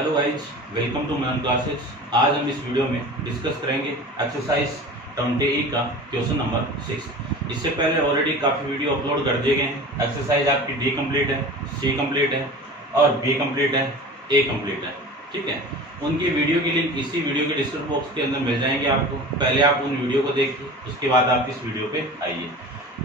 Hello guys, welcome to Manan classes. आज हम इस वीडियो में डिस्कस करेंगे एक्सरसाइज 20E का क्वेश्चन नंबर 6। इससे पहले ऑलरेडी काफ़ी वीडियो अपलोड कर दिए गए हैं। एक्सरसाइज आपकी डी कंप्लीट है, सी कंप्लीट है और बी कंप्लीट है, ए कंप्लीट है। ठीक है, उनकी वीडियो की लिंक इसी वीडियो के डिस्क्रिप्शन बॉक्स के अंदर मिल जाएंगे आपको। पहले आप उन वीडियो को देखिए, उसके बाद आप इस वीडियो पे आइए।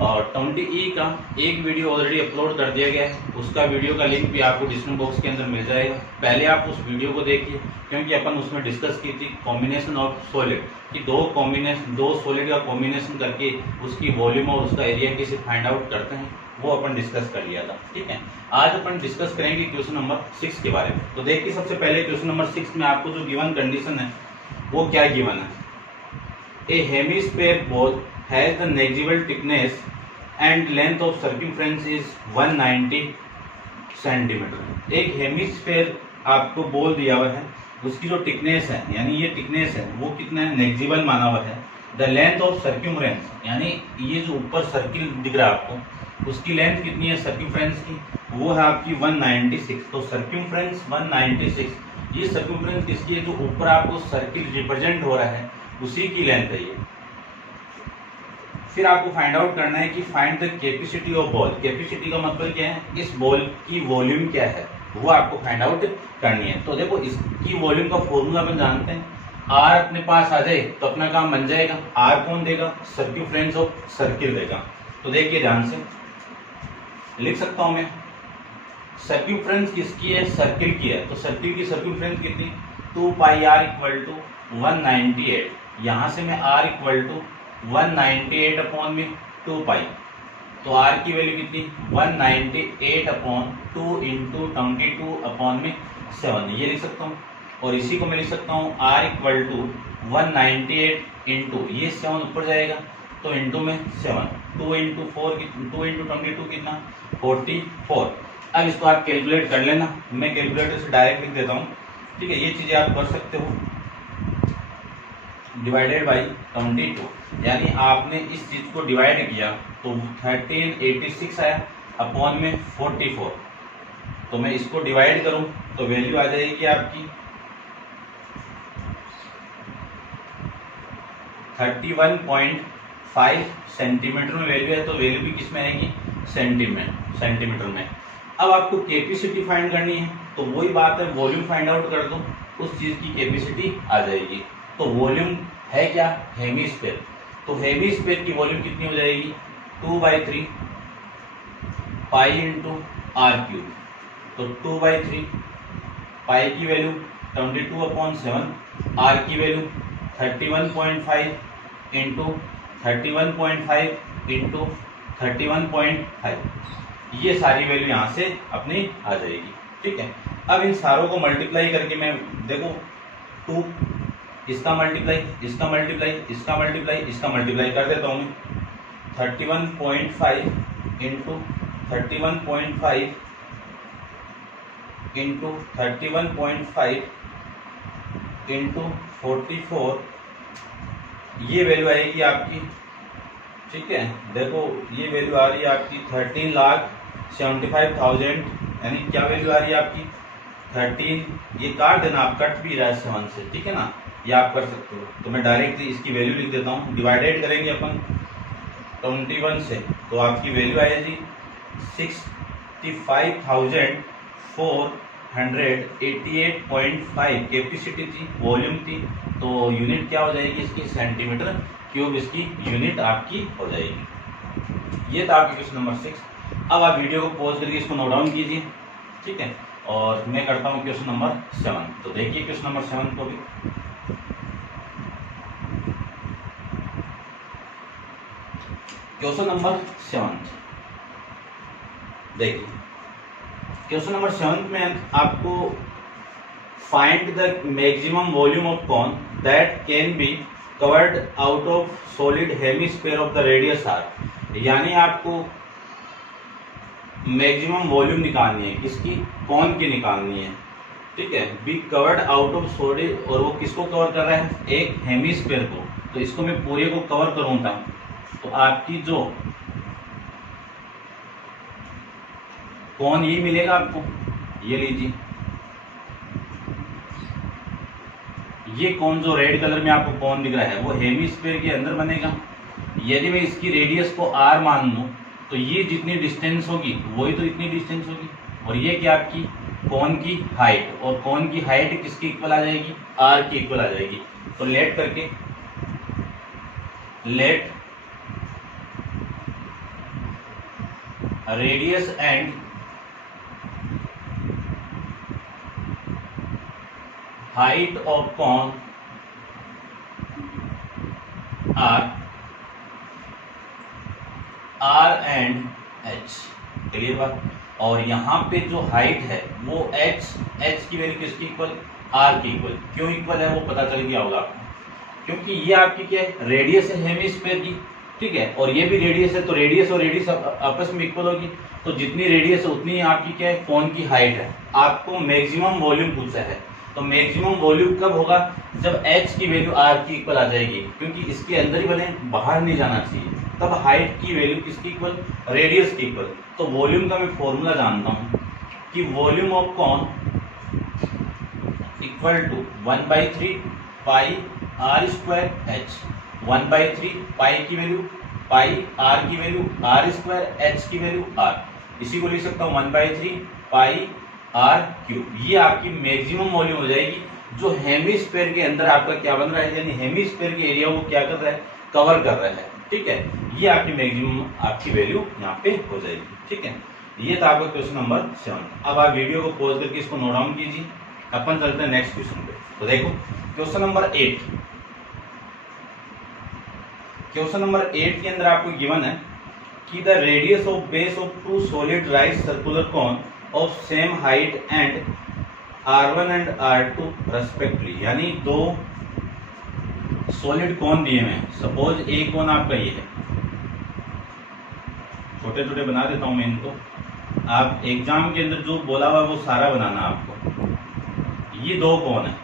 और 20E का एक वीडियो ऑलरेडी अपलोड कर दिया गया है, उसका वीडियो का लिंक भी आपको डिस्क्रिप्शन बॉक्स के अंदर मिल जाएगा। पहले आप उस वीडियो को देखिए, क्योंकि अपन उसमें डिस्कस की थी कॉम्बिनेशन ऑफ सॉलिड कि दो सॉलिड का कॉम्बिनेशन करके उसकी वॉल्यूम और उसका एरिया कैसे फाइंड आउट करते हैं, वो अपन डिस्कस कर लिया था। ठीक है, आज अपन डिस्कस करेंगे क्वेश्चन नंबर 6 के बारे में। तो देखिए, सबसे पहले क्वेश्चन नंबर 6 में आपको जो गिवन कंडीशन है वो क्या गिवन है। A hemisphere ball has the negligible thickness and length of circumference is 190 centimetre. एक हेमिस्फीयर आपको बोल दिया हुआ है, उसकी जो थिकनेस है यानी ये थिकनेस है वो कितना है, नेग्जिबल माना हुआ है। द लेंथ ऑफ सर्कमफ्रेंस यानी ये जो ऊपर सर्किल दिख रहा है आपको, उसकी लेंथ कितनी है सर्कमफ्रेंस की, वो है आपकी 196। तो सर्कमफ्रेंस 196, ये सर्कमफ्रेंस किसकी है, जो ऊपर आपको सर्किल रिप्रेजेंट हो रहा है उसी की लेंथ है ये। फिर आपको फाइंड आउट करना है कि find the capacity of ball. Capacity का मतलब क्या है, इस बॉल की वॉल्यूम क्या है वो आपको फाइंड आउट करनी है। तो देखो, इसकी वॉल्यूम का फॉर्मूला अपन जानते हैं। आर अपने पास आ जाए तो अपना काम बन जाएगा। आर कौन देगा, सर्कमफ्रेंस ऑफ सर्किल देगा। तो देखिए ध्यान से लिख सकता हूं मैं, सर्कमफ्रेंस किसकी है, सर्किल की है। तो सर्किल की सर्कमफ्रेंस कितनी, 2 पाई आर इक्वल टू 198। यहां से मैं आर इक्वल टू 198 अपॉन में 2 पाई, तो आर की वैल्यू कितनी, 198 अपॉन 2 इंटू 22 अपॉन में 7, ये लिख सकता हूँ। और इसी को मैं लिख सकता हूँ आर इक्वल टू 198 इंटू ये 7 ऊपर जाएगा तो इंटू में 7, 2 इंटू 22 कितना, 44। अब इसको आप कैलकुलेट कर लेना, मैं कैलकुलेटर से डायरेक्ट लिख देता हूँ। ठीक है, ये चीजें आप कर सकते हो। डिवाइडेड बाई 22, यानी आपने इस चीज को डिवाइड किया तो 1386 आया अपॉन में 44। तो मैं इसको डिवाइड करूं तो वैल्यू आ जाएगी आपकी 31.5 सेंटीमीटर में वैल्यू है। तो वैल्यू भी किस में आएगी, सेंटीमीटर में। अब आपको कैपेसिटी फाइंड करनी है, तो वही बात है, वॉल्यूम फाइंड आउट कर दो, उस चीज की कैपेसिटी आ जाएगी। तो वॉल्यूम है क्या, हेमिस्फीयर। तो हेमिस्फीयर की वॉल्यूम कितनी हो जाएगी, 2/3 पाई इंटू आर क्यूब। तो 2/3 पाई की वैल्यू 22/7, आर की वैल्यू 31.5 इंटू 31.5 इंटू 31.5, ये सारी वैल्यू यहाँ से अपनी आ जाएगी। ठीक है, अब इन सारों को मल्टीप्लाई करके मैं देखो 2 इसका मल्टीप्लाई, इसका मल्टीप्लाई, इसका मल्टीप्लाई, इसका मल्टीप्लाई कर देता हूँ मैं। 31.5 इंटू 31.5 इंटू 31.5 इंटू 44, ये वैल्यू आएगी आपकी। ठीक है, देखो ये वैल्यू आ रही है आपकी 13,75,000, यानी क्या वैल्यू आ रही है आपकी 13, ये काट देना आप, कट भी रहा है 7 से। ठीक है ना, ये आप कर सकते हो। तो मैं डायरेक्टली इसकी वैल्यू लिख देता हूँ, डिवाइडेड करेंगे अपन 21 से, तो आपकी वैल्यू आएगी 65,488.5 कैपेसिटी थी, वॉल्यूम थी। तो यूनिट क्या हो जाएगी इसकी, सेंटीमीटर क्यूब इसकी यूनिट आपकी हो जाएगी। ये था आपकी क्वेश्चन नंबर 6। अब आप वीडियो को पॉज करके इसको नोट डाउन कीजिए। ठीक है, और मैं करता हूँ क्वेश्चन नंबर 7। तो देखिए क्वेश्चन नंबर 7 को भी। क्वेश्चन नंबर 7 देखिए, क्वेश्चन नंबर 7 में आपको find the maximum volume of cone that can be covered out of solid hemisphere of the radius R. यानी आपको मैक्सिमम वॉल्यूम निकालनी है, किसकी, कॉन की निकालनी है। ठीक है, B covered out of solid, और वो किसको कवर कर रहा है, एक हेमिस्फीयर को। तो इसको मैं पूरे को कवर करूंगा तो आपकी जो कौन, ये मिलेगा आपको, ये लीजिए ये कोन जो रेड कलर में आपको कोन दिख रहा है वो हेमिस्फीयर के अंदर बनेगा। यदि मैं इसकी रेडियस को r मान लूँ तो ये जितनी डिस्टेंस होगी वही तो इतनी डिस्टेंस होगी, और ये क्या आपकी कोन की हाइट, और कोन की हाइट किसकी इक्वल आ जाएगी, r की इक्वल आ जाएगी। तो लेट करके let radius and height of cone R and H, clear बात। और यहाँ पे जो हाइट है वो H की वैल्यू किसकी इक्वल, R की इक्वल। क्यों इक्वल है वो पता चल गया होगा आपको, क्योंकि ये आपकी क्या है, रेडियस है हेमिस्फीयर की, ठीक है, और ये भी रेडियस है, तो रेडियस और रेडियस आपस में इक्वल होगी। तो जितनी रेडियस है उतनी आपकी क्या है, कोन की हाइट है। आपको मैक्सिमम वॉल्यूम पूछा है, तो मैक्सिमम वॉल्यूम कब होगा, जब H की वैल्यू R की इक्वल आ जाएगी, क्योंकि इसके अंदर ही बने, बाहर नहीं जाना चाहिए। तब हाइट की वैल्यू किसकी इक्वल, रेडियस की इक्वल। तो वॉल्यूम का मैं फॉर्मूला जानता हूँ कि volume of cone equal to 1/3 pi R square H। 1/3 pi की वैल्यू पाई, R की वैल्यू R स्क्वायर, H की वैल्यू R। इसी को लिख सकता हूँ 1/3 पाई R क्यूब। ये आपकी मैक्सिमम वॉल्यूम हो जाएगी जो हेमिस्फीयर के अंदर आपका क्या बन रहा है, यानी हेमिस्फीयर के एरिया को क्या कर रहा है, कवर कर रहा है, ठीक है। ये आपकी मैक्सिमम आपकी वैल्यू यहाँ पे हो जाएगी, ठीक है। ये था आपका क्वेश्चन नंबर 7। अब आप वीडियो को पॉज करके इसको नोट डाउन कीजिए, अपन चलते हैं नेक्स्ट क्वेश्चन पे। तो देखो क्वेश्चन नंबर 8, क्वेश्चन नंबर 8 के अंदर आपको गिवन है कि the radius of base of two solid right circular cone of same height and R1 and R2 respectively, यानी दो सॉलिड कोन दिए हुए हैं। सपोज एक कोन आपका ये है, छोटे छोटे बना देता हूं मैं इनको, आप एग्जाम के अंदर जो बोला हुआ वो सारा बनाना आपको। ये दो कोन है,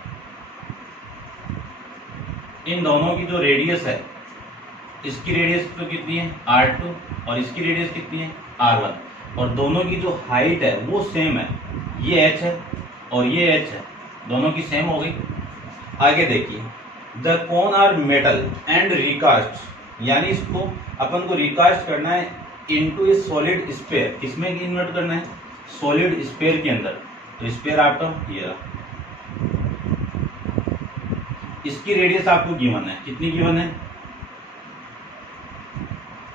इन दोनों की जो रेडियस है, इसकी रेडियस तो कितनी है R2 और इसकी रेडियस कितनी है R1, और दोनों की जो हाइट है वो सेम है, ये H है और ये H है, दोनों की सेम हो गई। आगे देखिए, the cone are metal and recast, यानी इसको अपन को रिकास्ट करना है इनटू ए सॉलिड स्फीयर। किसमें कन्वर्ट करना है, सॉलिड स्फीयर के अंदर। तो स्फीयर आपका ये रहा, इसकी रेडियस आपको गिवन है, कितनी गिवन है,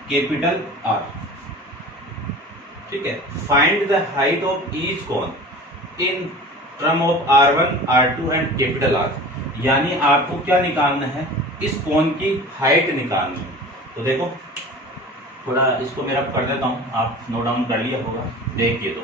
कैपिटल R, ठीक है। Find the height of each cone in term of R1, R2 and capital R, यानी आपको क्या निकालना है, इस कोन की हाइट निकालनी है। तो देखो थोड़ा इसको मैं रब कर देता हूं, आप नोट डाउन कर लिया होगा, देखिए। तो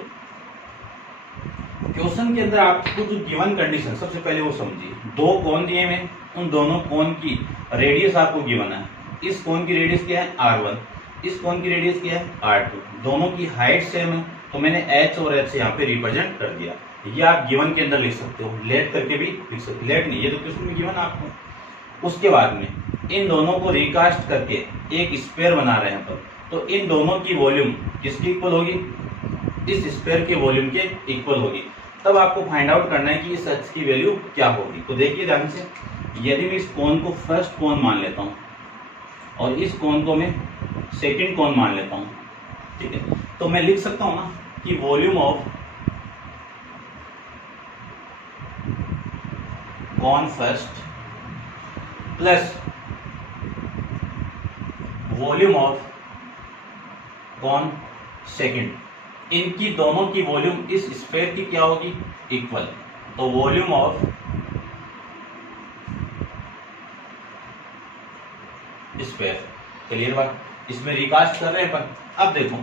क्वेश्चन के अंदर आपको जो गिवन कंडीशन, सबसे पहले वो समझिए। दो कोन दिए हैं, उन दोनों कोन की रेडियस आपको गिवन है। इस कोन की रेडियस क्या है R1, इस कोन की रेडियस क्या है R2, दोनों की हाइट सेम है, तो मैंने H और H यहाँ पे रिप्रेजेंट कर दिया। ये आप गिवन के अंदर लिख सकते हो, लेट करके भी लिख सकते हो, लेट नहीं, ये तो क्वेश्चन में गिवन आपको। उसके बाद में इन दोनों को रिकास्ट करके एक स्फीयर बना रहे हैं अपन, तो इन दोनों की वॉल्यूम किसकी इक्वल होगी, इस स्फीयर के वॉल्यूम के इक्वल होगी। तब आपको फाइंड आउट करना है कि इस H की वैल्यू क्या होगी। तो देखिए ध्यान से, यदि मैं इस कोन को फर्स्ट कोन मान लेता हूँ और इस कोन को मैं सेकंड कोन मान लेता हूँ, ठीक है, तो मैं लिख सकता हूँ ना कि volume of cone first plus volume of cone second, इनकी दोनों की वॉल्यूम इस स्फीयर की क्या होगी, इक्वल। तो वॉल्यूम ऑफ स्फीयर, क्लियर बात। इसमें रिकास्ट कर रहे हैं अपन। अब देखो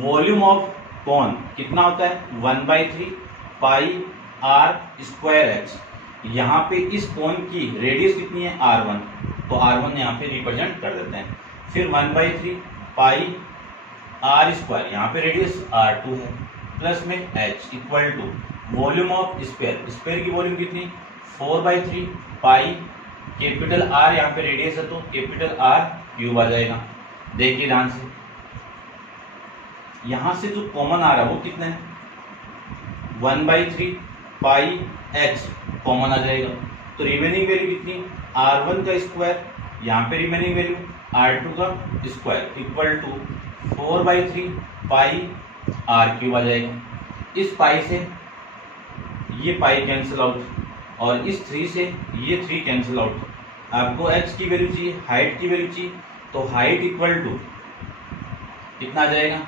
वॉल्यूम ऑफ कोन कितना होता है, 1/3 पाई R स्क्वायर H। यहाँ पे इस कोन की रेडियस कितनी है R1, तो R1 यहाँ पे रिप्रेजेंट कर देते हैं। फिर 1/3 पाई R स्क्वायर, यहाँ पे रेडियस R2 है, प्लस में H equal to volume of sphere, sphere की वॉल्यूम कितनी 4/3 पाई कैपिटल R, यहाँ पे रेडियस है तो कैपिटल R क्यूब आ जाएगा। देखिए ध्यान से, यहां से जो कॉमन आ रहा है वो कितना है, 1/3 पाई H कॉमन आ जाएगा, तो रिमेनिंग वैल्यू कितनी, R1 का स्क्वायर, यहाँ पे रिमेनिंग वैल्यू R2 का square equal to 4/3 pi R³ आ जाएगा। इस पाई से ये पाई कैंसिल आउट और इस 3 से ये 3 कैंसिल आउट। आपको h की वैल्यू चाहिए, हाइट की वैल्यू चाहिए, तो हाइट इक्वल टू कितना आ जाएगा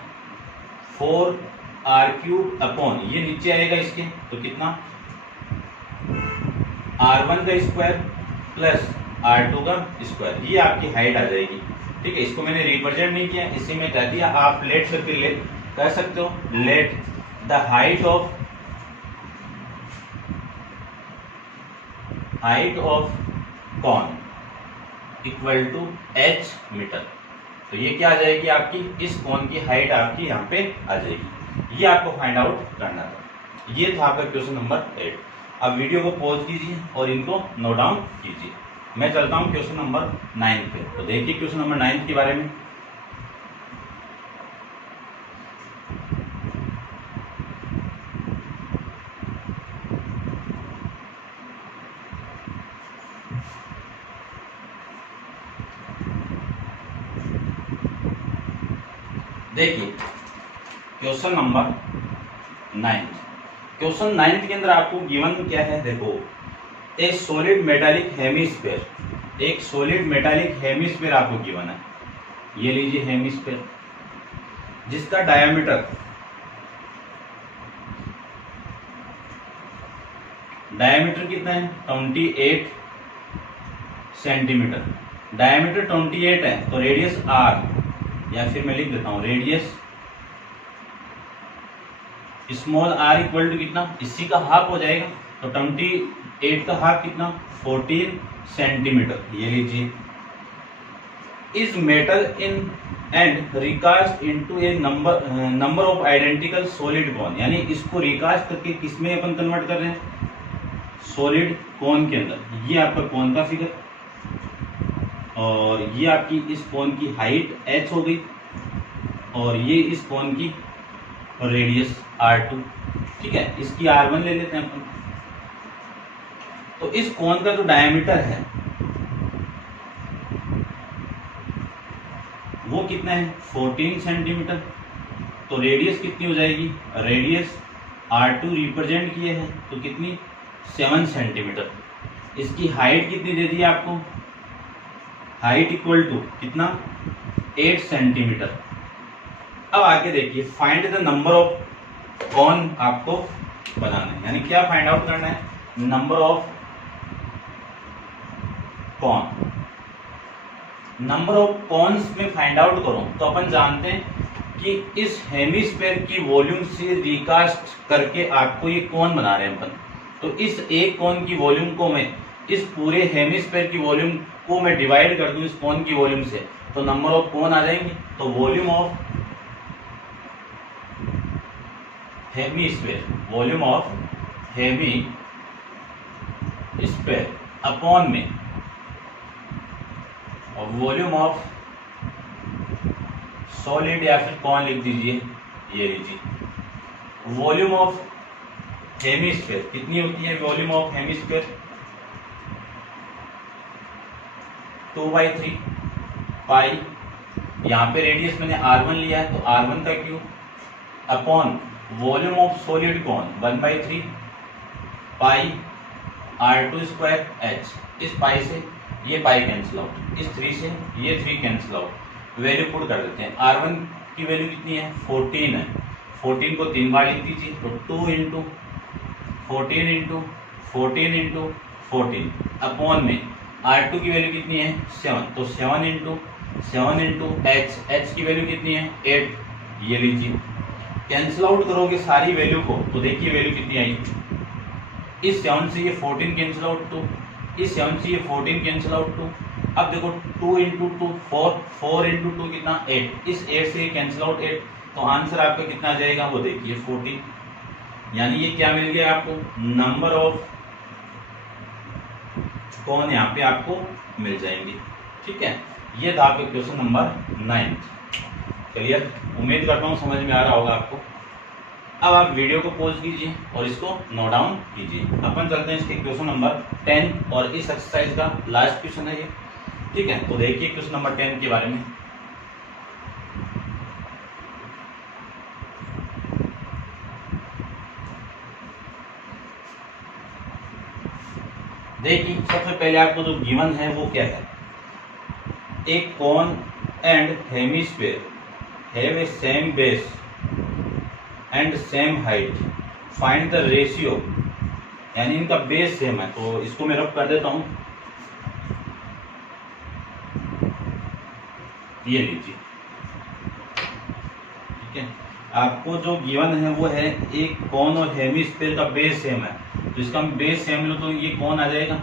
4R³ अपॉन ये नीचे आएगा इसके, तो कितना R1 का स्क्वायर प्लस R2 का स्क्वायर, ये आपकी हाइट आ जाएगी। ठीक है, इसको मैंने रिप्रेजेंट नहीं किया, इसी में कह दिया। आप लेट सर्किल ले कह सकते हो, let the height of cone equal to h metre. तो ये क्या आ जाएगी आपकी, इस कोन की हाइट आपकी यहाँ पे आ जाएगी। ये आपको फाइंड आउट करना था। ये था आपका क्वेश्चन नंबर 8। अब वीडियो को पॉज कीजिए और इनको नोट डाउन कीजिए। मैं चलता हूँ क्वेश्चन नंबर 9 पे। तो देखिए क्वेश्चन नंबर 9 के बारे में। देखिए क्वेश्चन नंबर 9। क्वेश्चन 9 के अंदर आपको गिवन क्या है, देखो एक सॉलिड मेटालिक हेमिस्फीयर, एक सॉलिड मेटालिक हेमिस्फीयर आपको गिवन है। ये लीजिए हेमिस्फीयर, जिसका डायमीटर कितना है 28 सेंटीमीटर। डायमीटर 28 है तो रेडियस r, या फिर मैं लिख देता हूं radius small r equal to कितना, इसी का हाफ हो जाएगा। तो 28 का हाफ कितना 14 सेंटीमीटर। ये लीजिए is metal in and recast into A number of identical solid कोन, यानी इसको रिकास्ट करके किसमें अपन कन्वर्ट कर रहे हैं, सॉलिड कोन के अंदर। ये आपका कोन का फिगर, और ये आपकी इस कोन की हाइट h हो गई, और ये इस कोन की रेडियस R2। ठीक है, इसकी R1 ले लेते हैं अपन। तो इस कोन का जो डायमीटर है वो कितना है 14 सेंटीमीटर। तो रेडियस कितनी हो जाएगी, रेडियस R2 रिप्रेजेंट किए हैं तो कितनी 7 सेंटीमीटर। इसकी हाइट कितनी दे दी आपको, हाइट इक्वल टू कितना 8 सेंटीमीटर। अब आगे देखिए find the number of cone आपको बनाना है, यानी क्या फाइंड आउट करना है, number of cone. Number of cones में फाइंड आउट करो तो अपन जानते हैं कि इस हेमिस्फीयर की वॉल्यूम से रिकास्ट करके आपको ये कॉन बना रहे हैं अपन। तो इस एक कॉन की वॉल्यूम को मैं इस पूरे हेमिस्फीयर की वॉल्यूम को मैं डिवाइड कर दूं इस कॉन की वॉल्यूम से, तो नंबर ऑफ कॉन आ जाएंगे। तो volume of hemisphere, volume of hemisphere upon में और वॉल्यूम ऑफ सॉलिड या फिर कॉन लिख दीजिए। ये लीजिए वॉल्यूम ऑफ हेमिस्फीयर कितनी होती है, वॉल्यूम ऑफ हेमिस्फीयर 2/3 पाई, यहाँ पे रेडियस मैंने R1 लिया है तो R1 का cube upon volume of solid cone 1/3 pi R2 square h। इस पाई से ये पाई कैंसिल आउट, इस 3 से ये 3 कैंसिल आउट। वैल्यू पुट कर देते हैं। R1 की वैल्यू कितनी है 14 है, 14 को 3 बार लिख दीजिए तो 2 इंटू 14 इंटू 14 इंटू 14 अपॉन में R2 की वैल्यू कितनी है 7, तो 7 इंटू h की वैल्यू कितनी है 8। ये लीजिए कैंसिल आउट करोगे सारी वैल्यू को तो देखिए वैल्यू कितनी आई, इस 7 से ये 14 कैंसिल आउट 2, इस 7 से ये 14 कैंसिल आउट 2। अब देखो 2 इंटू 2 4, 4 इंटू 2 कितना 8, इस 8 से ये कैंसिल आउट 8, तो आंसर आपका कितना आ जाएगा वो देखिए 14। यानी ये क्या मिल गया आपको, नंबर ऑफ कॉन यहाँ पे आपको मिल जाएंगे। ठीक है, ये था आपका क्वेश्चन नंबर 9। क्लियर, उम्मीद करता हूँ समझ में आ रहा होगा आपको। अब आप वीडियो को पॉज कीजिए और इसको नोट डाउन कीजिए। अपन चलते हैं इसके क्वेश्चन नंबर 10 और इस एक्सरसाइज का लास्ट क्वेश्चन है ये, ठीक है। तो देखिए क्वेश्चन नंबर 10 के बारे में। देखिए सबसे पहले आपको जो गिवन है वो क्या है, एक cone and hemisphere have a same base and same height, find the ratio, यानी इनका बेस सेम है। तो इसको मैं रब कर देता हूं, ये लीजिए, ठीक है। आपको जो गिवन है वो है एक कोन और हेमिस्फीयर का बेस सेम है, तो इसका बेस सेम लो तो ये कौन आ जाएगा,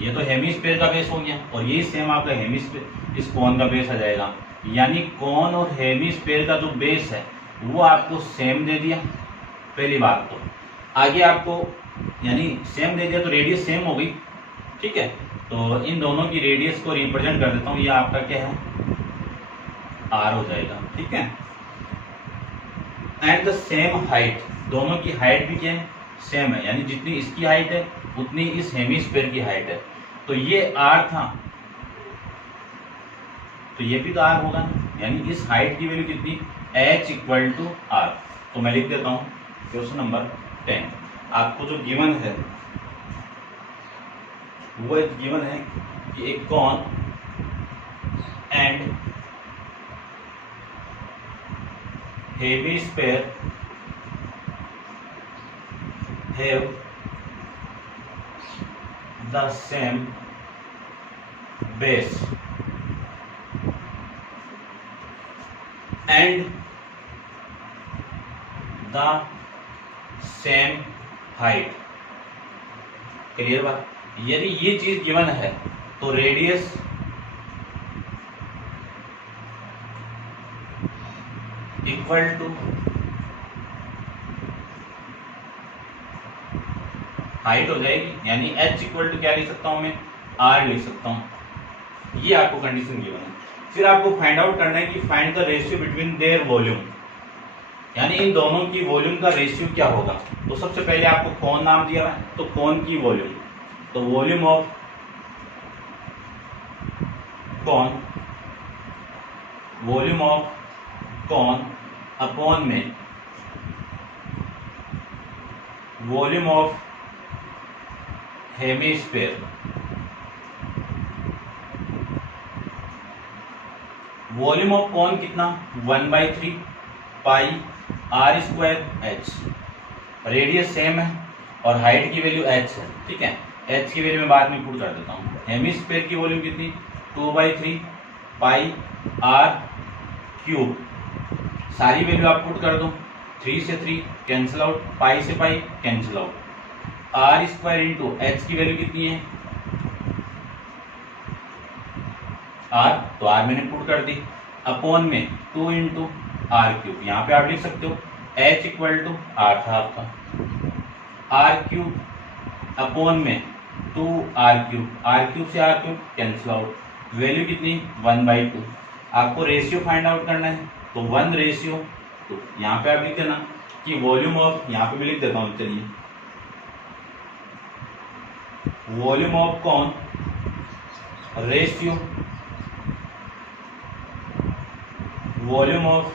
ये तो हेमिस्फीयर का बेस हो गया और ये सेम आपका हेमिस्फीयर इस कोन का बेस आ जाएगा। यानी कोन और हेमिस्फीयर का जो बेस है वो आपको सेम दे दिया, पहली बात। तो आगे आपको यानी सेम दे दिया तो रेडियस सेम हो गई, ठीक है। तो इन दोनों की रेडियस को रिप्रेजेंट कर देता हूं, ये आपका क्या है, आर हो जाएगा, ठीक है। एंड द सेम हाइट, दोनों की हाइट भी क्या है, सेम है, यानी जितनी इसकी हाइट है उतनी इस हेमिस्फीयर की हाइट है। तो ये आर था तो ये भी तो आर होगा, यानी इस हाइट की वैल्यू कितनी, h इक्वल टू आर। तो मैं लिख देता हूं क्वेश्चन नंबर 10। आपको जो गिवन है वो गिवन है कि एक cone and hemisphere have the same base and the same height. Clear बात। यदि ये चीज गिवन है तो रेडियस इक्वल टू हाइट हो जाएगी, यानी h इक्वल टू क्या लिख सकता हूं मैं, r लिख सकता हूं। ये आपको कंडीशन गिवन है। फिर आपको फाइंड आउट करना है कि find the ratio between their volume, यानी इन दोनों की वॉल्यूम का रेशियो क्या होगा। तो सबसे पहले आपको कोन नाम दिया है, तो कोन की वॉल्यूम, तो volume of cone, volume of cone upon में volume of hemisphere, volume of cone कितना 1/3 pi R square H, radius same है और हाइट की वैल्यू h है, ठीक है। h की वैल्यू मैं बाद में पुट कर देता हूँ। हेमिस्फीयर की वॉल्यूम कितनी 2/3 पाई आर क्यूब, सारी वैल्यू आप पुट कर दो, 3 से 3 कैंसिल आउट, पाई से pi cancel out, R square into H की वैल्यू कितनी है आर, तो आर मैंने पुट कर दी, अपॉन में 2 इंटू आर क्यूब, यहाँ पे आप लिख सकते हो h इक्वल टू आर था आपका, आर क्यूब अपॉन में 2 आर क्यूब से R cube cancel out, value कितनी 1/2। आपको रेशियो फाइंड आउट करना है, तो 1:2, तो यहाँ पे आप लिख देना कि वॉल्यूम ऑफ, यहाँ पे भी लिख देता हूँ, चलिए वॉल्यूम ऑफ कौन रेशियो वॉल्यूम ऑफ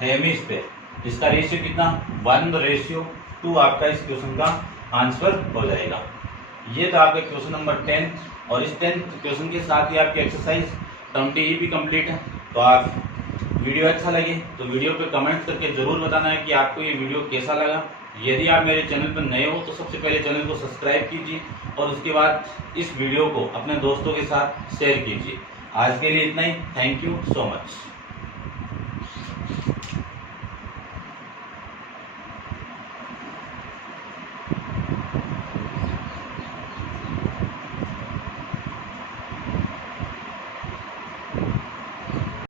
हेमिस्फीयर, इसका रेशियो कितना 1:2 आपका इस क्वेश्चन का आंसर हो जाएगा। ये तो आपका क्वेश्चन नंबर 10 और इस 10 क्वेश्चन के साथ ही आपकी एक्सरसाइज 20 भी कंप्लीट है। तो आप वीडियो अच्छा लगे तो वीडियो पे कमेंट करके जरूर बताना है कि आपको ये वीडियो कैसा लगा। यदि आप मेरे चैनल पर नए हो तो सबसे पहले चैनल को सब्सक्राइब कीजिए और उसके बाद इस वीडियो को अपने दोस्तों के साथ शेयर कीजिए। आज के लिए इतना ही, थैंक यू सो मच।